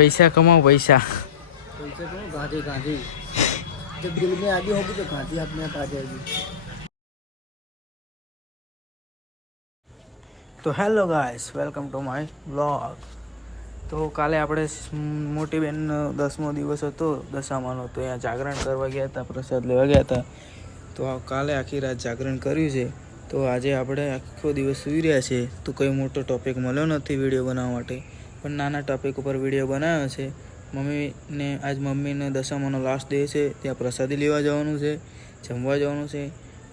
पैसा कमाओ पैसा। पैसे कमाओ, गांधी गांधी। जब दिल में आगे होगी तो गांधी अपने आप आ जाएगी। तो hello guys, welcome to my vlog. तो काले આપણે મોટી બેન 10મો દિવસ હતો દશામાનો, તો અહીંયા જાગરણ કરવા ગયા હતા, પ્રસાદ લેવા ગયા હતા. તો કાલે આખી રાત જાગરણ કર્યું છે. તો આજે આપણે આખો દિવસ સૂઈ રહ્યા છે. તો કોઈ મોટો ટોપિક મળ્યો નથી વિડીયો બનાવવા માટે, પણ નાના ટોપિક ઉપર વિડીયો બનાવ્યો છે. મમ્મીને દશામાનો લાસ્ટ ડે છે, ત્યાં પ્રસાદી લેવા જવાનું છે, જમવા જવાનું છે.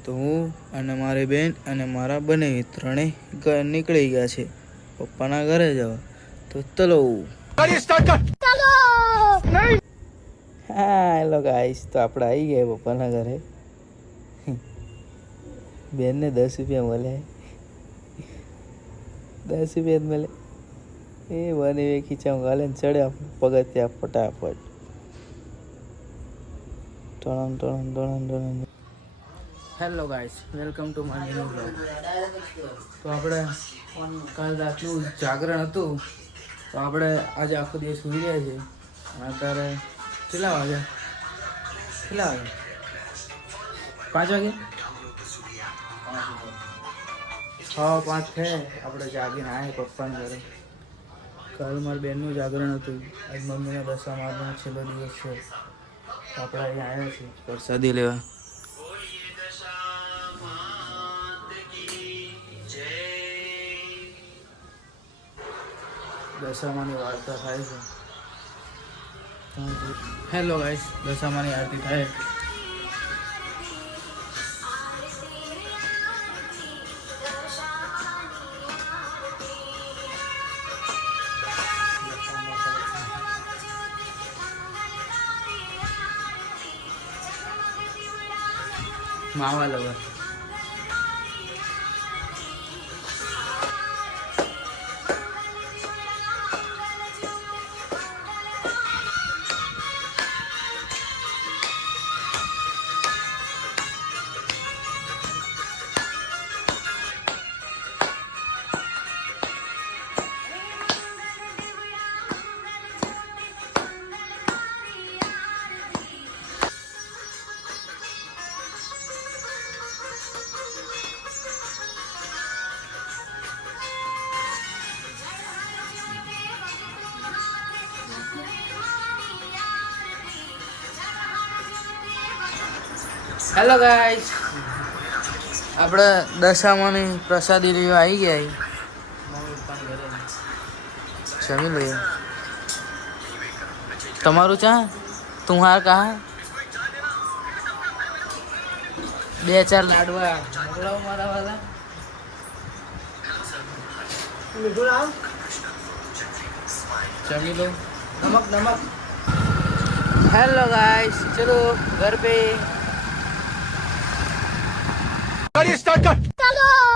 તો હું અને મારી બેન અને મારા બંને ત્રણેય નીકળી ગયા છે પપ્પાના ઘરે જવા. તો ચલો હા હેલો ગાઈસ, તો આપણે આવી ગયા પપ્પાના ઘરે. બેનને 10 રૂપિયા મળે, 10 રૂપિયા જ મળે. એ બને ખીચામાં ગાલે ને ચડ્યા પગથિયા ફટાફટ. Hello guys, welcome to my new blog. તો આપણે કાલ રાતનું જાગરણ હતું, તો આપણે આજે આખો દિવસ સૂઈ રહ્યા છે. અત્યારે કેટલા વાગે? 5 વાગે 6-5 છે. આપણે જાગીને આવ્યા પપ્પાના ઘરે. કાલ મારી બેનનું જાગરણ હતું, આજ મમ્મીના દશામાનો છેલ્લો દિવસ છે. તો આપણે અહીંયા આવ્યા છીએ પ્રસાદી લેવા. દશામાની વાર્તા થાય છે. હેલો ગાઈસ, દશામાની આરતી થાય. માવા લગા હેલો ગાઈસ, આપણે દશામાની પ્રસાદી લેવા આવી ગયા. જમી લઈએ. તમારું ચા તુહાર કહા? 2-4 લાડવા મોકલાવો મારા વાલા. જમી લો. नमक नमक। हेलो गाइस, चलो घर पे गाड़ी स्टार्ट कर। चलो।